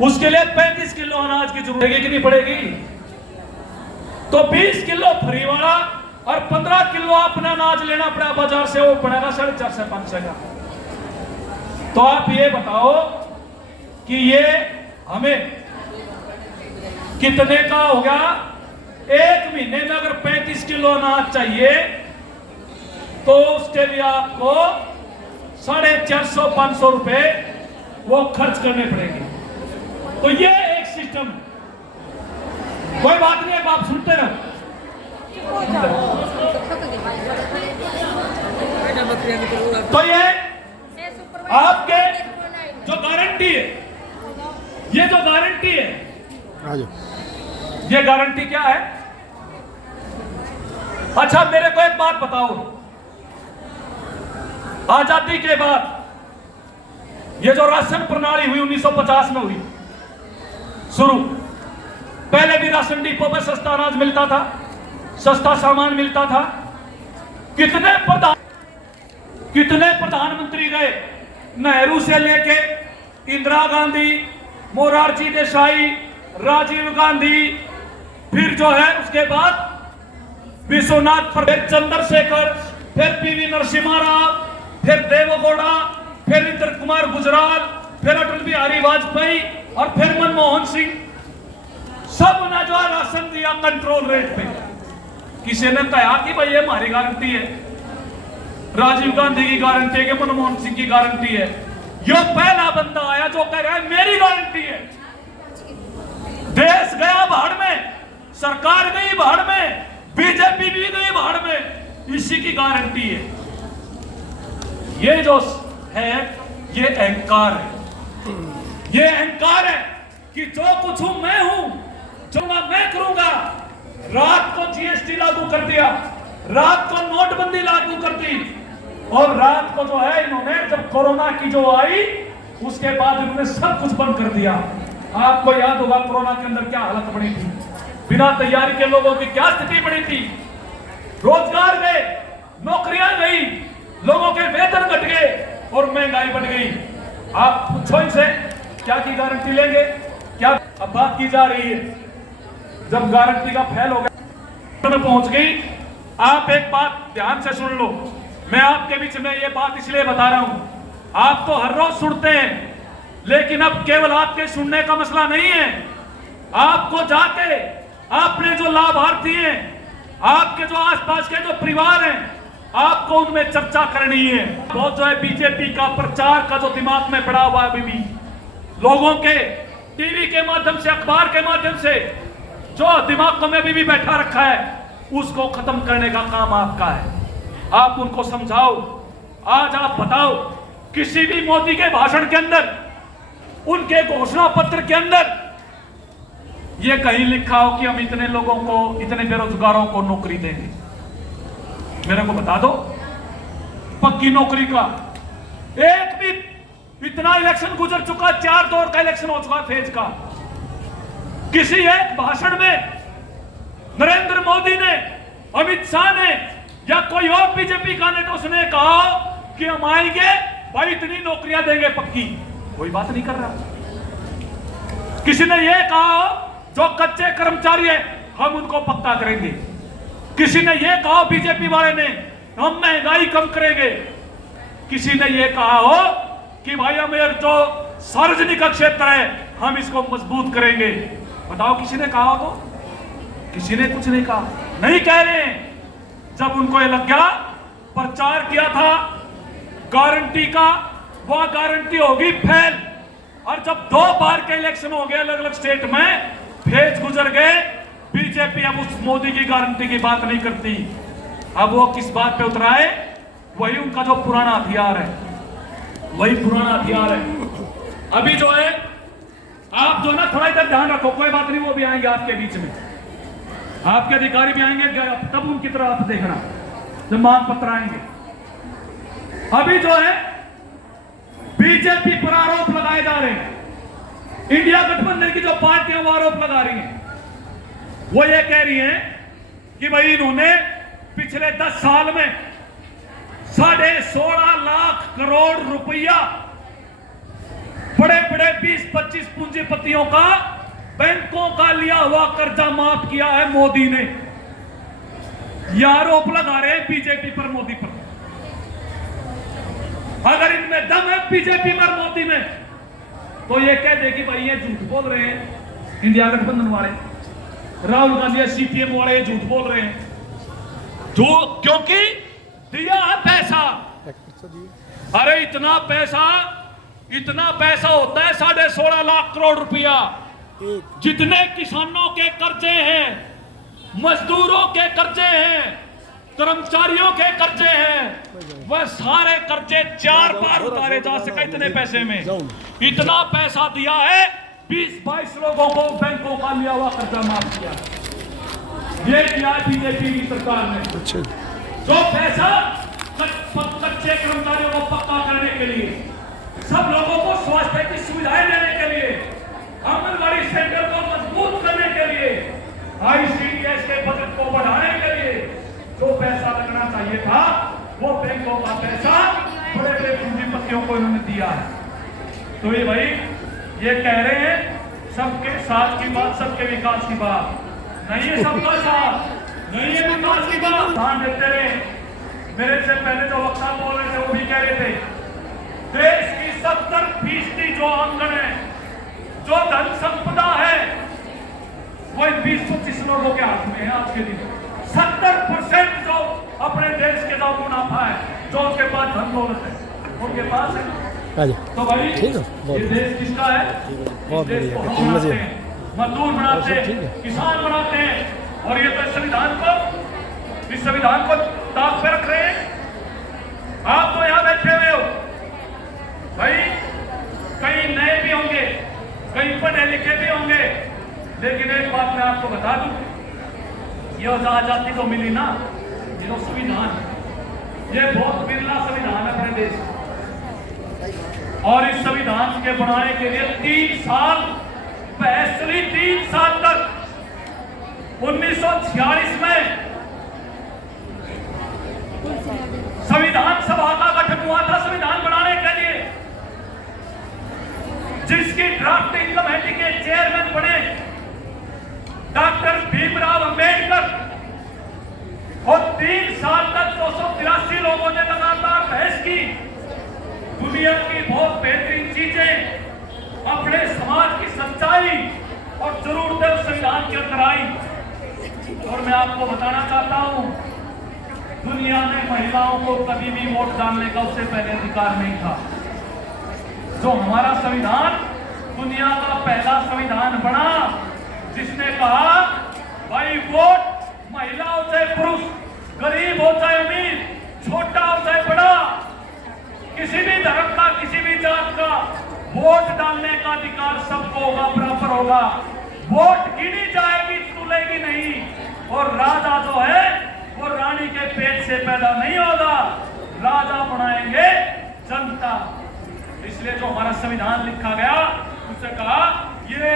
उसके लिए 35 किलो अनाज की जरूरत पड़ेगी कि नहीं पड़ेगी? तो 20 किलो फ्री वाला और 15 किलो अपना अनाज लेना पड़ा बाजार से, वो पड़ेगा 450-500 का। तो आप ये बताओ कि ये हमें कितने का हो गया? एक महीने में अगर 35 किलो अनाज चाहिए तो उसके लिए आपको 450-500 रुपए वो खर्च करने पड़ेंगे। तो ये एक सिस्टम, कोई बात नहीं है, आप सुनते रहो। तो ये आपके जो गारंटी है, ये जो गारंटी है, ये गारंटी क्या है? अच्छा मेरे को एक बात बताओ, आजादी के बाद ये जो राशन प्रणाली हुई 1950 में हुई शुरू, पहले भी राशन डिपो पर सस्ता अनाज मिलता था, सस्ता सामान मिलता था। कितने प्रधानमंत्री गए, नेहरू से लेके इंदिरा गांधी, मोरारजी देसाई, राजीव गांधी, फिर जो है उसके बाद विश्वनाथ, फिर चंद्रशेखर, फिर पीवी नरसिम्हा राव, फिर देवगौड़ा, फिर इंद्र कुमार गुजराल, फिर अटल बिहारी वाजपेयी और फिर मनमोहन सिंह, सब ने जो राशन दिया कंट्रोल रेट पे। किसी ने कहा कि भाई ये हमारी गारंटी है, राजीव गांधी की गारंटी है कि मनमोहन सिंह की गारंटी है। यो पहला बंदा आया जो कह रहा है मेरी गारंटी है। देश गया भाड़ में, सरकार गई भाड़ में, बीजेपी भी गई भाड़ में, इसी की गारंटी है। ये जो है ये अहंकार है, ये अहंकार है कि जो कुछ हूं मैं हूं, जो मैं करूंगा। रात को जीएसटी लागू कर दिया, रात को नोटबंदी लागू कर दी, और रात को जो है इन्होंने जब कोरोना की जो आई उसके बाद इन्होंने सब कुछ बंद कर दिया। आपको याद होगा कोरोना के अंदर क्या हालत बनी थी, बिना तैयारी के लोगों की क्या स्थिति बनी थी। रोजगार गए, नौकरियां गई, लोगों के वेतन घट गए और महंगाई बढ़ गई। आप पूछो इनसे क्या की गारंटी लेंगे? क्या अब बात की जा रही है, जब गारंटी का फेल हो गया में पहुंच गई। आप एक बात ध्यान से सुन लो, मैं आपके बीच में ये बात इसलिए बता रहा हूं, आप तो हर रोज सुनते हैं, लेकिन अब केवल आपके सुनने का मसला नहीं है। आपको जाके अपने जो लाभार्थी हैं, आपके जो आसपास के जो परिवार हैं, आपको उनमें चर्चा करनी है। बहुत जो है बीजेपी का प्रचार का जो दिमाग में पड़ा हुआ है अभी भी, लोगों के टीवी के माध्यम से, अखबार के माध्यम से जो दिमाग में भी बैठा रखा है, उसको खत्म करने का काम आपका है। आप उनको समझाओ। आज आप बताओ, किसी भी मोदी के भाषण के अंदर, उनके घोषणा पत्र के अंदर यह कहीं लिखा हो कि हम इतने लोगों को, इतने बेरोजगारों को नौकरी देंगे? मेरे को बता दो पक्की नौकरी का। एक भी, इतना इलेक्शन गुजर चुका, 4 दौर का इलेक्शन हो चुका फेज का, किसी एक भाषण में नरेंद्र मोदी ने, अमित शाह ने या कोई और बीजेपी का नेता उसने कहा कि हम आएंगे भाई इतनी नौकरियां देंगे पक्की? कोई बात नहीं कर रहा। किसी ने यह कहा जो कच्चे कर्मचारी है हम उनको पक्का करेंगे? किसी ने यह कहा बीजेपी वाले ने हम महंगाई कम करेंगे? किसी ने यह कहा हो कि भाई हमें जो सार्वजनिक क्षेत्र है हम इसको मजबूत करेंगे? बताओ किसी ने कहा हो? किसी ने कुछ नहीं कहा, नहीं कह रहे हैं। जब उनको ये लग गया, प्रचार किया था गारंटी का, वह गारंटी होगी फेल। और जब 2 बार के इलेक्शन हो गए अलग अलग स्टेट में, फेज गुजर गए, बीजेपी अब उस मोदी की गारंटी की बात नहीं करती। अब वो किस बात पे उतरा है? वही उनका जो पुराना हथियार है, वही पुराना हथियार है। अभी जो है आप जो ना थोड़ा इधर ध्यान रखो, कोई बात नहीं, वो भी आएंगे आपके बीच में, आपके अधिकारी भी आएंगे, तब उनकी तरफ आप देखना जब मांग पत्र आएंगे। अभी जो है बीजेपी पर आरोप लगाए जा रहे हैं, इंडिया गठबंधन की जो पार्टियां वो आरोप लगा रही हैं, वो ये कह रही हैं कि भाई इन्होंने पिछले 10 साल में 16.5 लाख करोड़ रुपया बड़े बड़े 20-25 पूंजीपतियों का, बैंकों का लिया हुआ कर्जा माफ किया है मोदी ने। ये आरोप लगा रहे हैं बीजेपी पर, मोदी पर। अगर इनमें दम है बीजेपी पर, मोदी में, तो ये कह दे कि भाई ये झूठ बोल रहे हैं इंडिया गठबंधन वाले, राहुल गांधी सीपीएम वाले झूठ बोल रहे हैं। जो क्योंकि दिया है पैसा। अरे इतना पैसा होता है 16.5 लाख करोड़ रुपया। जितने किसानों के कर्जे हैं, मजदूरों के कर्जे हैं, कर्मचारियों के कर्जे हैं, वह सारे कर्जे 4 बार उतारे जा सके इतने पैसे में। इतना पैसा दिया है, 20-22 लोगों को बैंकों का लिया हुआ कर्जा माफ किया। ये किया बीजेपी की सरकार ने। जो पैसा कच्चे कर्मचारियों को पक्का करने के लिए, सब लोगों को स्वास्थ्य की सुविधाएं देने के लिए, आंगनबाड़ी सेंटर को मजबूत करने के लिए, आईसीडीएस के बजट को बढ़ाने के लिए जो पैसा लगना चाहिए था, वो बैंकों का पैसा बड़े बड़े पूंजीपतियों को इन्होंने दिया है। तो ये भाई ये कह रहे हैं सबके साथ की बात, सबके विकास की बात नहीं है, सबका साथ नहीं है, विकास की बात। ध्यान देते रहे। मेरे से पहले जो वक्ता बोल रहे थे वो भी कह रहे थे देश की 70% जो आंगन है, जो धन संपदा है, वो इन 20-25 लोगों के हाथ में है। आज के दिन 70% जो अपने देश के जो मुनाफा है, जो उसके पास धन दौलत है, उनके पास है। तो भाई ये देश किसका है? इस देश को हम बनाते हैं, मजदूर बनाते हैं, किसान बनाते हैं। और ये तो इस संविधान को ताक पे रख रहे हैं। आप तो यहां बैठे हुए हो भाई, कई नए भी होंगे, कई पढ़े लिखे भी होंगे, लेकिन एक बात मैं आपको बता दूं, ये जो आजादी तो मिली ना, ये जो संविधान, ये बहुत बिरला संविधान है अपने देश। और इस संविधान के बनाने के लिए 3 साल, स्पेशली 3 साल तक 1946 में संविधान सभा का गठन हुआ था संविधान बनाने के लिए, जिसकी ड्राफ्टिंग कमेटी के चेयरमैन बने डॉक्टर भीमराव अंबेडकर। और 3 साल तक 283 लोगों ने लगातार बहस की, दुनिया की बहुत बेहतरीन चीजें, अपने समाज की सच्चाई और जरूरतें उस संविधान के अंदर आई। और मैं आपको बताना चाहता हूं, दुनिया में महिलाओं को कभी भी वोट डालने का उससे पहले अधिकार नहीं था। जो हमारा संविधान दुनिया का पहला संविधान बना, जिसने कहा भाई वोट महिला हो चाहे पुरुष, गरीब हो चाहे अमीर, छोटा हो चाहे बड़ा, किसी भी धर्म का, किसी भी जात का, वोट डालने का अधिकार सबको होगा, बराबर होगा। वोट गिनी जाएगी, तुलेगी नहीं। और राजा जो है वो रानी के पेट से पैदा नहीं होगा, राजा बनाएंगे जनता। इसलिए जो हमारा संविधान लिखा गया, उससे कहा ये